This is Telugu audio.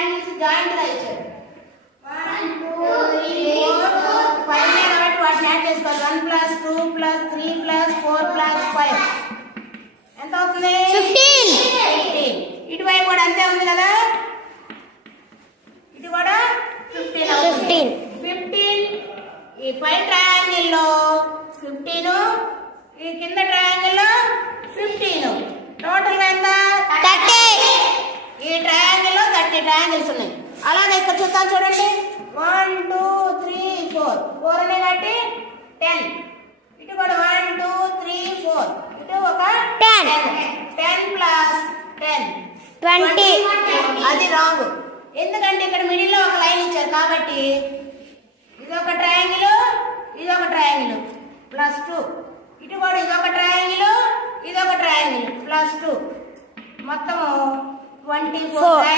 ట్రయాంగిల్స్ జాయింట్ గా ఇచ్చాడు. 1 2 3 4 5 కాబట్టి వాటిని యాడ్ చేసుకోవాలి. 1 + 2 + 3 + 4 + 5 ఎంత అవుతుంది? 15. ఇటువైపు కూడా అంతే ఉంది కదా, ఇటు కూడా 15. 15 ఈ పై ట్రయాంగిల్ లో 15, ఈ కింద ట్రయాంగిల్ లో 15, టోటల్ గా ఎంత? 30. ఈ ట్రయాంగిల్ లో 30 ట్రయాంగిల్స్ ఉన్నాయి. అలాగే ఇక్కడ చూద్దాం చూడండి. 1 2 3 4 4 ఉన్నాయి కాబట్టి 10. ఇటు కూడా 1 2 3 4 ఇటు ఒక 10. 10 + 10 20. అది రాంగ్, ఎందుకంటే ఇక్కడ మిడిల్ లో ఒక లైన్ ఇచ్చారు కాబట్టి ఇది ఒక ట్రయాంగిల్, ఇది ఒక ట్రయాంగిల్ +2, ఇటు కూడా ఇది ఒక ట్రయాంగిల్, ఇది ఒక ట్రయాంగిల్ +2, మొత్తం 24